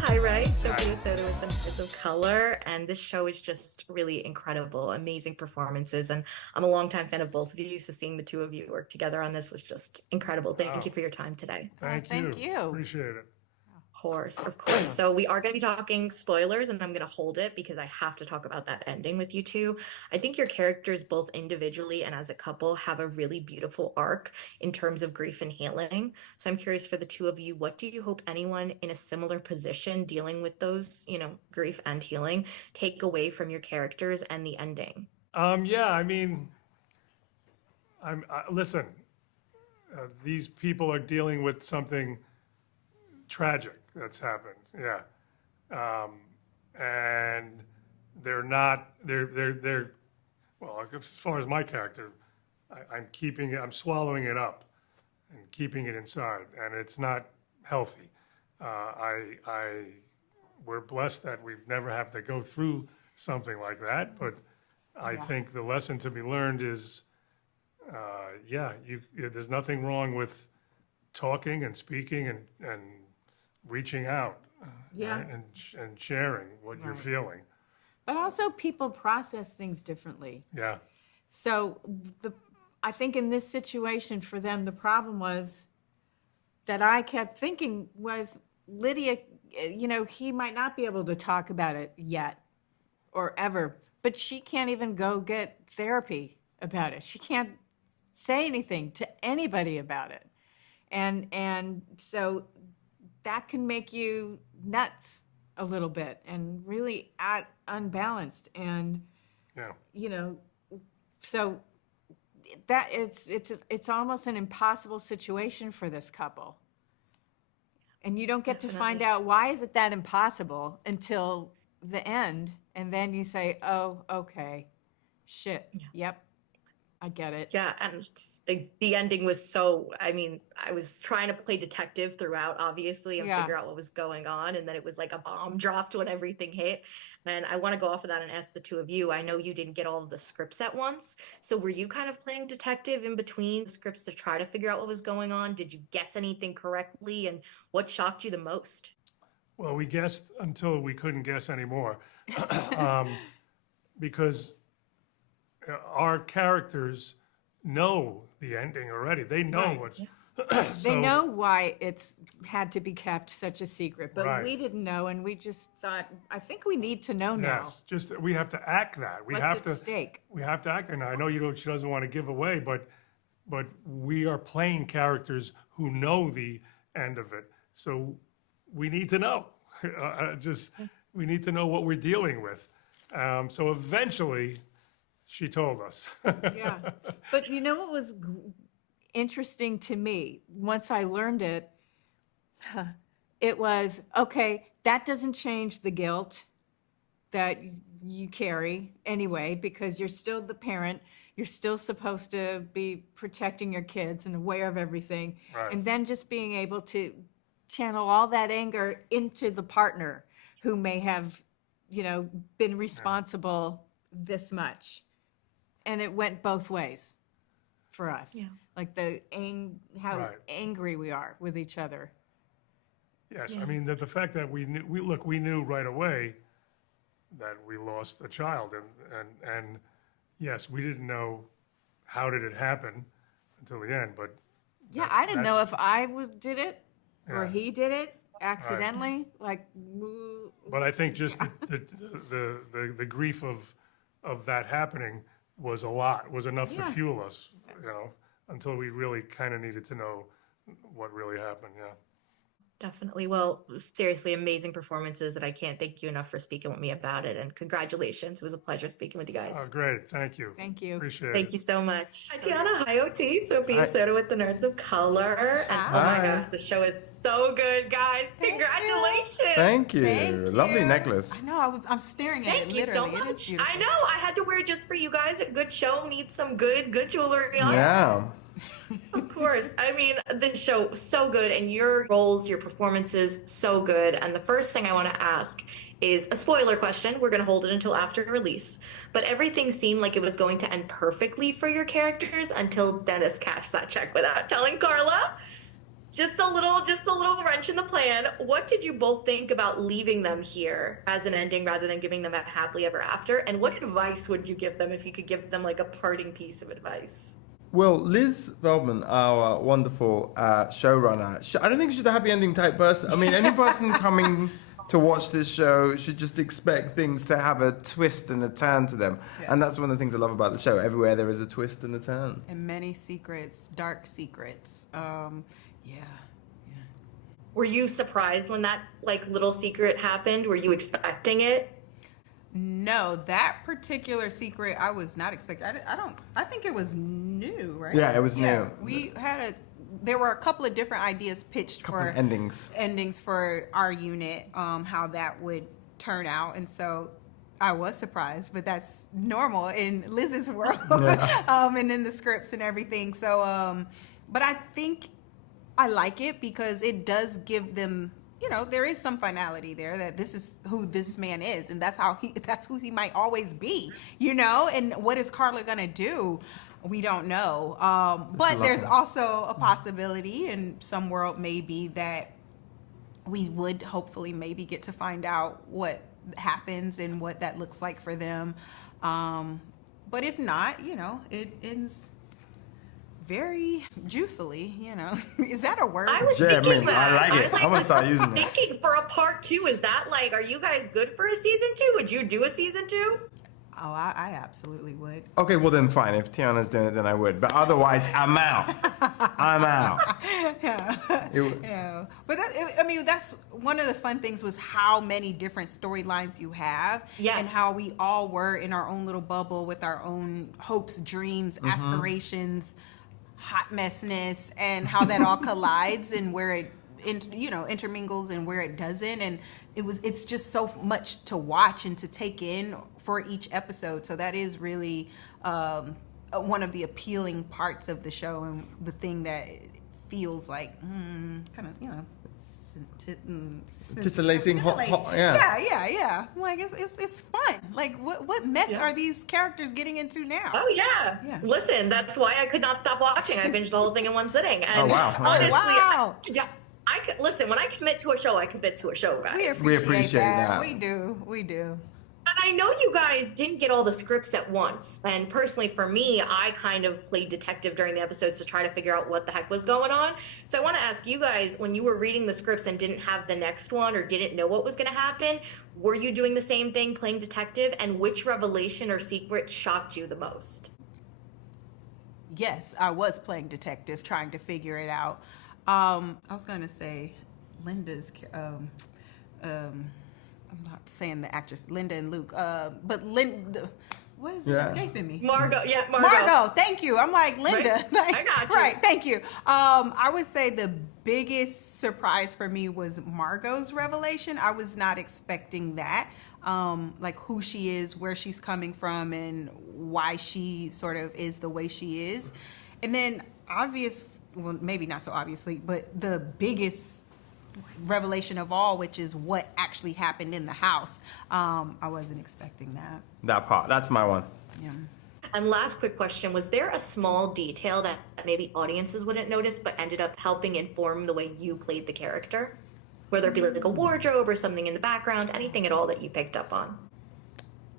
Hi, Ray. Sophia with the Nerds of Color. And this show is just really incredible, amazing performances. And I'm a longtime fan of both of you. So seeing the two of you work together on this was just incredible. Thank you Oh, for your time today. thank Thank you. you. Appreciate it. Of course, of course. So we are going to be talking spoilers, and I'm going to hold it because I have to talk about that ending with you two. I think your characters, both individually and as a couple, have a really beautiful arc in terms of grief and healing. So I'm curious for the two of you, what do you hope anyone in a similar position dealing with those, grief and healing, take away from your characters and the ending? Yeah, I mean, listen, these people are dealing with something tragic that's happened. Yeah. And they're not, well, as far as my character, I'm swallowing it up and keeping it inside, and it's not healthy. We're blessed that we've never have to go through something like that, but I think the lesson to be learned is, there's nothing wrong with talking and speaking and reaching out, Yeah. right? And sharing what you're feeling. But also people process things differently. Yeah, So I think in this situation for them, the problem was that I kept thinking was Lydia, he might not be able to talk about it yet or ever, but she can't even go get therapy about it. She can't say anything to anybody about it. And so that can make you nuts a little bit and really unbalanced. And, yeah. So that it's almost an impossible situation for this couple. And you don't get to find out why is it that impossible until the end. And then you say, oh, okay, shit, yep, I get it. Yeah, and the ending was I was trying to play detective throughout, obviously, and figure out what was going on. And then it was like a bomb dropped when everything hit. And I want to go off of that and ask the two of you. I know you didn't get all of the scripts at once. So were you kind of playing detective in between scripts to try to figure out what was going on? Did you guess anything correctly? And what shocked you the most? Well, we guessed until we couldn't guess anymore, because our characters know the ending already. They know Right. what's. They know why it's had to be kept such a secret, but Right. we didn't know, and we just thought, I think we need to know now. Yes, just we have to act that. We What's have at to. stake? We have to act that. Now I know she doesn't want to give away, but we are playing characters who know the end of it. So we need to know. We need to know what we're dealing with. So eventually, she told us. Yeah. But you know what was interesting to me? Once I learned it, it was, okay, that doesn't change the guilt that you carry anyway, because you're still the parent. You're still supposed to be protecting your kids and aware of everything. Right. And then just being able to channel all that anger into the partner who may have, been responsible this much. And it went both ways for us. Yeah. Like how Right. angry we are with each other. Yes, Yeah. I mean, the fact that we knew right away that we lost a child, and yes, we didn't know how did it happen until the end, but Yeah, I didn't know that's- if I did it or Yeah. he did it accidentally. Like, But I think just the grief of that happening was enough to Yeah. fuel us, until we really kind of needed to know what really happened, yeah. Definitely. Well, seriously, amazing performances, and I can't thank you enough for speaking with me about it. And congratulations. It was a pleasure speaking with you Oh, guys. great, thank you. Thank you. Appreciate Thank it. you so much. Hi, Teyonah. Hi, OT. Sophia Soda with the Nerds of Color. And oh my Hi. gosh, the show is so good, guys. Congratulations. Thank you. Thank Lovely you. necklace. I know. I'm staring at Thank it. you so Literally. It is much. beautiful. I know. I had to wear it just for you guys. A good show needs some good jewelry on. Yeah. Of course. I mean, the show, so good, and your roles, your performances, so good. And the first thing I want to ask is a spoiler question. We're going to hold it until after release. But everything seemed like it was going to end perfectly for your characters until Dennis cashed that check without telling Carla. just a little wrench in the plan. What did you both think about leaving them here as an ending rather than giving them a happily ever after? And what advice would you give them if you could give them like a parting piece of advice? Well, Liz Feldman, our wonderful showrunner, I don't think she's a happy ending type person. I mean, any person coming to watch this show should just expect things to have a twist and a turn to them. Yeah. And that's one of the things I love about the show. Everywhere there is a twist and a turn. And many secrets, dark secrets. Yeah. Were you surprised when that like little secret happened? Were you expecting it? No, that particular secret I was not expecting. I think it was new, right? Yeah, it was new. There were a couple of different ideas pitched for endings for our unit, how that would turn out. And so I was surprised, but that's normal in Liz's world, and in the scripts and everything. So, but I think I like it because it does give them, there is some finality there that this is who this man is, and that's who he might always be, and what is Carla gonna do? We don't know. But there's also a possibility in some world maybe that we would hopefully maybe get to find out what happens and what that looks like for them. But if not, it ends very juicily, Is that a word? I was thinking that. I like it. I'm gonna start using it. Thinking for a part 2, is that like, are you guys good for a season 2? Would you do a season 2? Oh, I absolutely would. Okay, well then fine. If Teyonah's doing it, then I would. But otherwise, I'm out. I'm out. Yeah. But that's one of the fun things was how many different storylines you have. Yes. And how we all were in our own little bubble with our own hopes, dreams, aspirations, hot messness, and how that all collides and where it intermingles and where it doesn't. And it's just so much to watch and to take in for each episode. So that is really one of the appealing parts of the show, and the thing that feels like kind of titillating. Yeah. Like it's fun. Like what mess are these characters getting into now? Oh yeah. Listen, that's why I could not stop watching. I binged the whole thing in one sitting. And Oh, wow. honestly, listen, when I commit to a show, I commit to a show, guys. We appreciate that. We do. And I know you guys didn't get all the scripts at once. And personally, for me, I kind of played detective during the episodes to try to figure out what the heck was going on. So I want to ask you guys, when you were reading the scripts and didn't have the next one or didn't know what was going to happen, were you doing the same thing, playing detective? And which revelation or secret shocked you the most? Yes, I was playing detective, trying to figure it out. I was going to say Linda's... I'm not saying the actress, Linda and Luke, but Linda, what is it escaping me? Margot. Margot, thank you. I'm like, Linda. Right. I got you. Right, thank you. I would say the biggest surprise for me was Margot's revelation. I was not expecting that, like who she is, where she's coming from, and why she sort of is the way she is. And then well, maybe not so obviously, but the biggest revelation of all, which is what actually happened in the house. I wasn't expecting that. That part. That's my one. Yeah. And last quick question, was there a small detail that maybe audiences wouldn't notice but ended up helping inform the way you played the character? Whether it be like a wardrobe or something in the background, anything at all that you picked up on?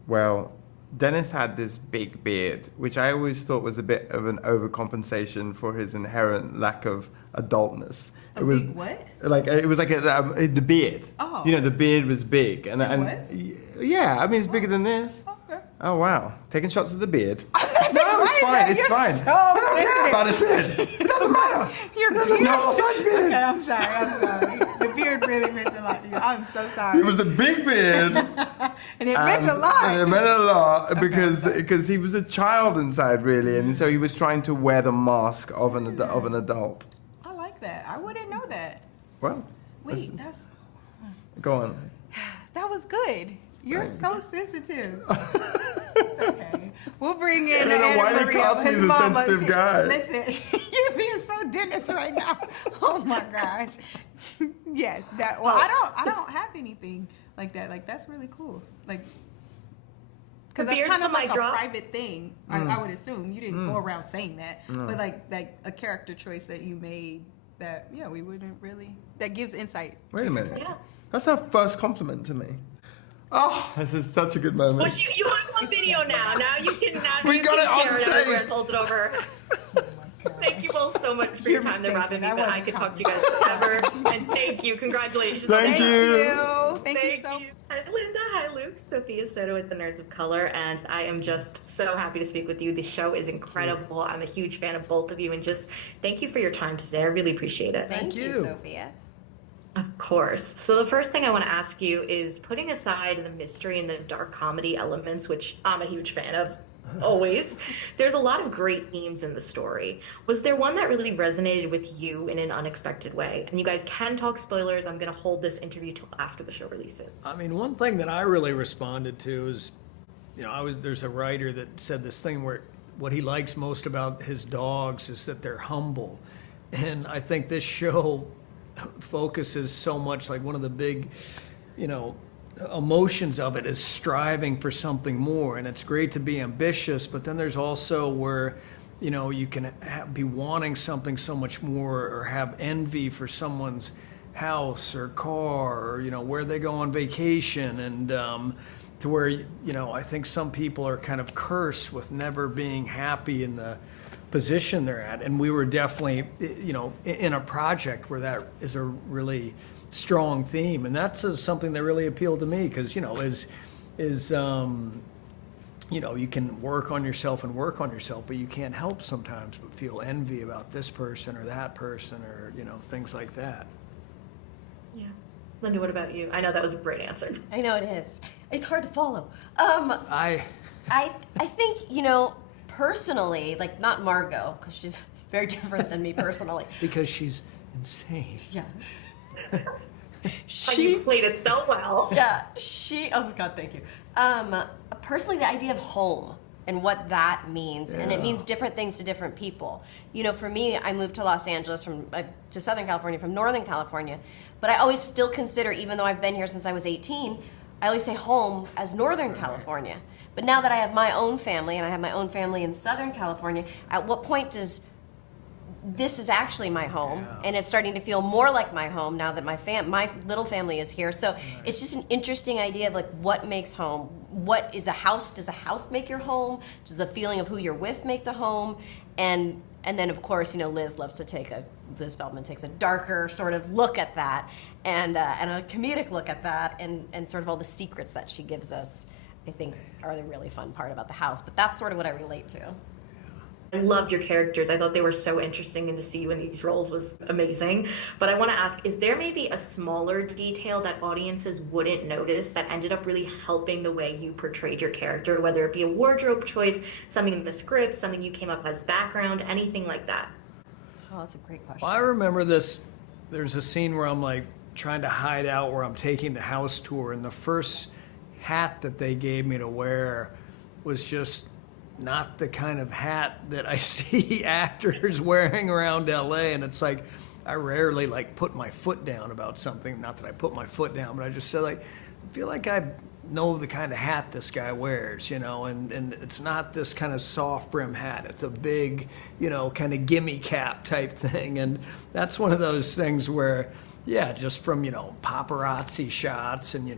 Well, Dennis had this big beard, which I always thought was a bit of an overcompensation for his inherent lack of adultness. It was what? Like it was like the beard. Oh. The beard was big, and was? Yeah, I mean it's bigger than this. Okay. Oh wow, taking shots at the beard. No, it's fine. It's fine. So I don't care sensitive. about his beard. It doesn't matter. Your There's a beard. normal size beard. Okay, I'm sorry. The beard really meant a lot to you. I'm so sorry. It was a big beard. And it meant a lot. And it meant a lot because he was a child inside, really, and so he was trying to wear the mask of an adult. I like that. I wouldn't know that. Well, Wait, go on. that was good. You're Right. so sensitive. It's okay. We'll bring in I don't know why Anna they Maria. cast me His as a mama. sensitive guy. Listen, you're being so Dennis right now. Oh my gosh. Yes, that. Well, I don't have anything like that. Like that's really cool. Like. Because that's beard's kind of the like mic a drop. private thing. I would assume you didn't go around saying that, but like a character choice that you made that we wouldn't really. That gives insight. Wait a minute. Yeah. That's our first compliment to me. Oh, this is such a good moment. Well, you have one video now. Now you can We you got can it on share it over tape. and hold it over. Thank you both so much for your time. They're robbing me, That but was I could talk to you guys forever. And thank you. Congratulations. Thank you. Thank you so much. Hi, Linda. Hi, Luke. Sophia Soto with the Nerds of Color, and I am just so happy to speak with you. The show is incredible. I'm a huge fan of both of you, and just thank you for your time today. I really appreciate it. Thank you, you. Sophia. Of course. So the first thing I want to ask you is, putting aside the mystery and the dark comedy elements, which I'm a huge fan of always, there's a lot of great themes in the story. Was there one that really resonated with you in an unexpected way? And you guys can talk spoilers. I'm going to hold this interview till after the show releases. I mean, one thing that I really responded to is, there's a writer that said this thing where what he likes most about his dogs is that they're humble. And I think this show focuses so much, like one of the big, emotions of it is striving for something more. And it's great to be ambitious, but then there's also where, you can be wanting something so much more, or have envy for someone's house or car, or, where they go on vacation. And to where, I think some people are kind of cursed with never being happy in the position they're at. And we were definitely, in a project where that is a really strong theme. And that's something that really appealed to me, because, you can work on yourself, but you can't help sometimes but feel envy about this person or that person, or, things like that. Yeah. Linda, what about you? I know that was a great answer. I know it is. It's hard to follow. I think, personally, like, not Margot, because she's very different than me personally. because she's insane. Yeah. And you played it so well. Yeah, oh God, thank you. Personally, the idea of home and what that means, and it means different things to different people. For me, I moved to Los Angeles to Southern California from Northern California, but I always still consider, even though I've been here since I was 18, I always say home as Northern California. But now that I have my own family, and I have my own family in Southern California, at what point does this is actually my home, and it's starting to feel more like my home now that my little family is here. So it's just an interesting idea of, like, what makes home? What is a house? Does a house make your home? Does the feeling of who you're with make the home? And then, of course, Liz Feldman takes a darker sort of look at that, and a comedic look at that, and sort of all the secrets that she gives us, I think, are the really fun part about the house. But that's sort of what I relate to. I loved your characters. I thought they were so interesting, and to see you in these roles was amazing. But I want to ask, is there maybe a smaller detail that audiences wouldn't notice that ended up really helping the way you portrayed your character, whether it be a wardrobe choice, something in the script, something you came up as background, anything like that? Oh, that's a great question. Well, I remember this. There's a scene where I'm like trying to hide out, where I'm taking the house tour, and the first hat that they gave me to wear was just not the kind of hat that I see actors wearing around LA. And it's like, I rarely put my foot down about something. Not that I put my foot down, but I just said, I feel like I know the kind of hat this guy wears, and it's not this kind of soft brim hat. It's a big, kind of gimme cap type thing. And that's one of those things where, just from, paparazzi shots and,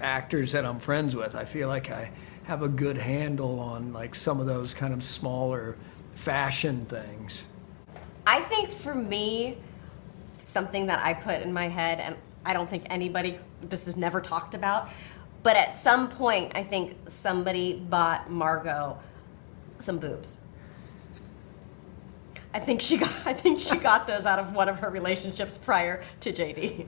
actors that I'm friends with, I feel like I have a good handle on, like, some of those kind of smaller fashion things. I think for me, something that I put in my head, and I don't think this is never talked about, but at some point, I think somebody bought Margot some boobs. I think she got those out of one of her relationships prior to JD.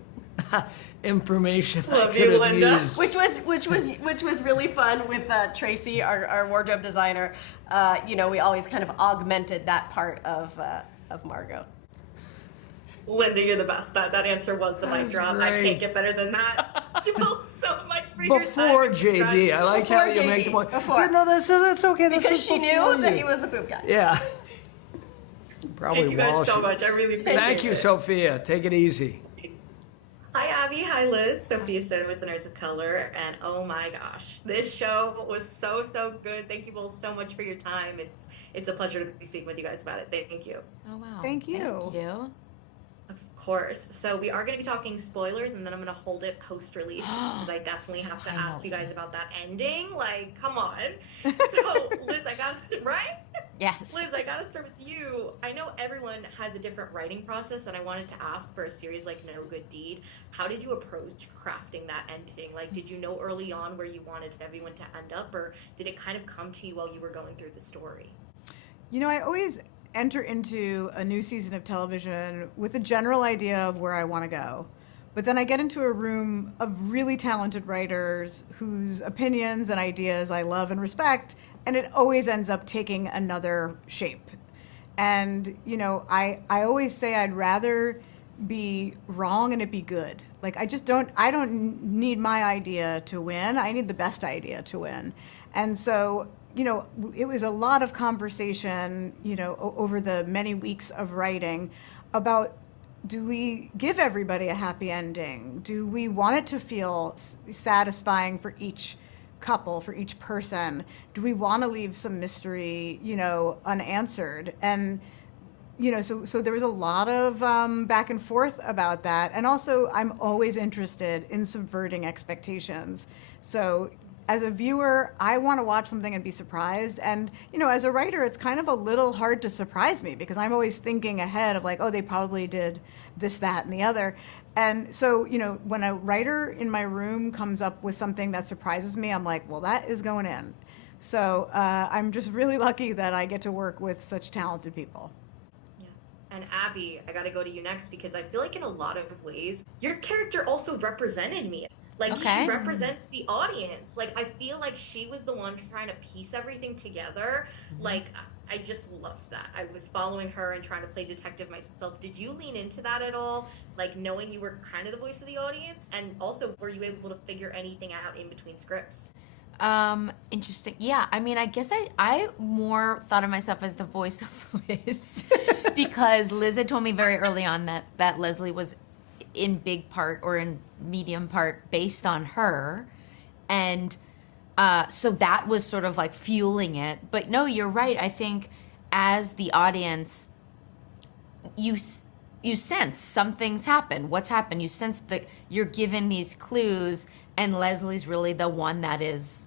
Information I Love could you, have Linda. used. Which was really fun with Tracy, our wardrobe designer. We always kind of augmented that part of Margot. Linda, you're the best. That answer was the mic That's drop. I great. can't get better than that. You both so much for your time. Before JD, I like how Before you make JD, the point. before. Yeah, no, that's okay. This Because was she before knew that you. he was a boob guy. Yeah. Probably Thank you guys Walsh. so much. I really appreciate it. Thank you, Sophia. Take it easy. Hi, Abby. Hi, Liz. Sophia Soto with the Nerds of Color. And oh my gosh, this show was so, so good. Thank you both so much for your time. It's a pleasure to be speaking with you guys about it. Thank you. Oh, wow. Thank you. Thank you. course. So we are going to be talking spoilers, and then I'm going to hold it post release because I definitely have to ask you guys about that ending. Like, come on. So, Liz, I got to, right? Yes. Liz, I got to start with you. I know everyone has a different writing process, and I wanted to ask for a series like No Good Deed. How did you approach crafting that ending? Like, did you know early on where you wanted everyone to end up, or did it kind of come to you while you were going through the story? You know, I always enter into a new season of television with a general idea of where I want to go. But then I get into a room of really talented writers whose opinions and ideas I love and respect, and it always ends up taking another shape. And, you know, I always say I'd rather be wrong and it be good. Like, I don't need my idea to win. I need the best idea to win. And so, you know, it was a lot of conversation, you know, over the many weeks of writing about, do we give everybody a happy ending? Do we want it to feel satisfying for each couple, for each person? Do we want to leave some mystery, you know, unanswered? And, you know, so there was a lot of back and forth about that. And also, I'm always interested in subverting expectations. So as a viewer, I want to watch something and be surprised. And, you know, as a writer, it's kind of a little hard to surprise me because I'm always thinking ahead of like, oh, they probably did this, that, and the other. And so, you know, when a writer in my room comes up with something that surprises me, I'm like, well, that is going in. So I'm just really lucky that I get to work with such talented people. And Abbi, I gotta go to you next because I feel like in a lot of ways, your character also represented me. Like, Okay. she represents the audience. Like, I feel like she was the one trying to piece everything together. Like, I just loved that. I was following her and trying to play detective myself. Did you lean into that at all? Like, knowing you were kind of the voice of the audience? And also, were you able to figure anything out in between scripts? Interesting. Yeah, I mean, I guess I more thought of myself as the voice of Liz because Liz had told me very early on that Leslie was in big part or in medium part based on her. And so that was sort of like fueling it. But no, you're right. I think as the audience, you sense something's happened. What's happened? You sense that you're given these clues, and Leslie's really the one that is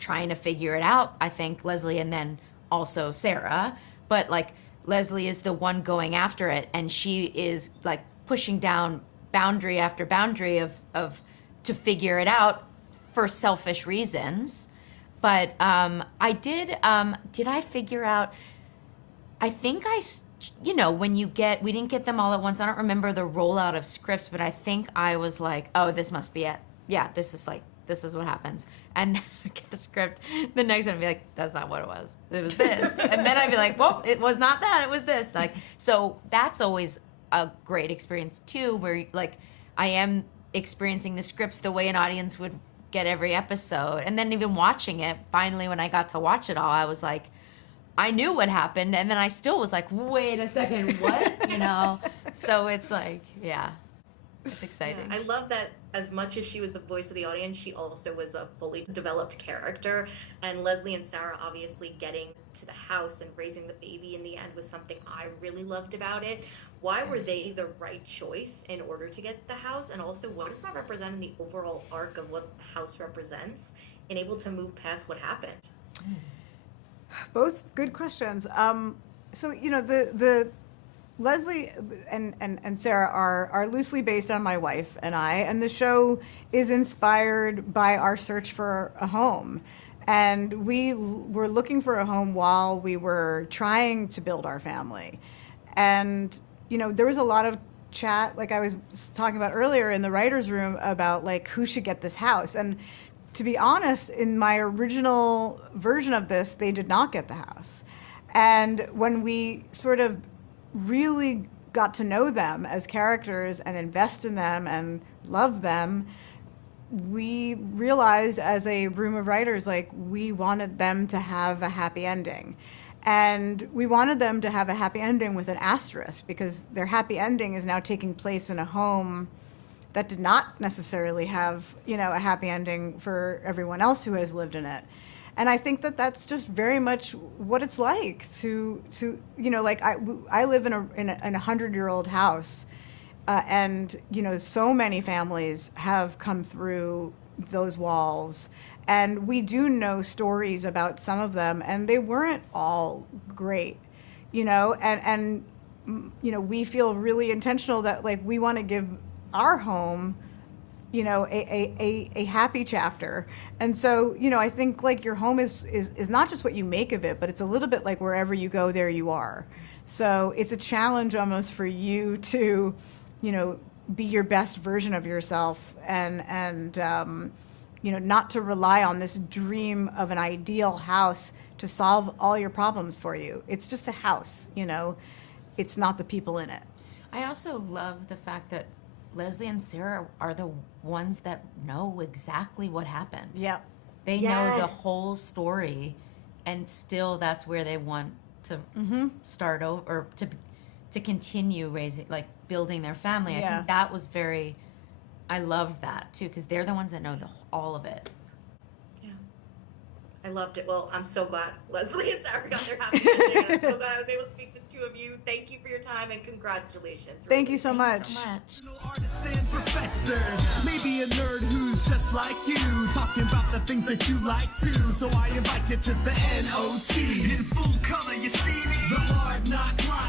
trying to figure it out. I think Leslie, and then also Sarah. But like Leslie is the one going after it, and she is like pushing down boundary after boundary of to figure it out for selfish reasons. But I did I figure out, I think you know, when we didn't get them all at once. I don't remember the rollout of scripts, but I think I was like, oh, this must be it. Yeah, this is what happens. And then I get the script the next time and be like, that's not what it was. It was this. And then I'd be like, well, it was not that, it was this. Like, so that's always a great experience too, where like I am experiencing the scripts the way an audience would get every episode. And then even watching it, finally when I got to watch it all, I was like, I knew what happened, and then I still was like, wait a second, what? You know? So it's like, yeah, it's exciting. Yeah, I love that as much as she was the voice of the audience, she also was a fully developed character. And Leslie and Sarah obviously getting to the house and raising the baby in the end was something I really loved about it. Why were they the right choice in order to get the house? And also, what does that represent in the overall arc of what the house represents and able to move past what happened? Both good questions. So, you know, the Leslie and Sarah are loosely based on my wife and I, and the show is inspired by our search for a home. And we were looking for a home while we were trying to build our family. And, you know, there was a lot of chat, like I was talking about earlier in the writer's room, about like who should get this house. And to be honest, in my original version of this, they did not get the house. And when we sort of really got to know them as characters and invest in them and love them, we realized as a room of writers, like, we wanted them to have a happy ending. And we wanted them to have a happy ending with an asterisk, because their happy ending is now taking place in a home that did not necessarily have, you know, a happy ending for everyone else who has lived in it. And I think that that's just very much what it's like to you know, like I live in a 100-year-old house, And, so many families have come through those walls. And we do know stories about some of them, and they weren't all great, and we feel really intentional that like we want to give our home, a happy chapter. And so, I think like your home is not just what you make of it, but it's a little bit like wherever you go, there you are. So it's a challenge almost for you to, be your best version of yourself and not to rely on this dream of an ideal house to solve all your problems for you. It's just a house, it's not the people in it. I also love the fact that Leslie and Sarah are the ones that know exactly what happened. Yep. They know the whole story, and still that's where they want to start over, or to continue raising, like building their family. I think that was I loved that too, because they're the ones that know all of it. Yeah. I loved it. Well, I'm so glad Leslie and Sarah got their happy ending. I'm so glad I was able to speak to the two of you. Thank you for your time and congratulations. Thank you so much. So much. Artists and professors, maybe a nerd who's just like you, talking about the things that you like too. So I invite you to the NOC. In full color, you see me, the Hard Knock Life.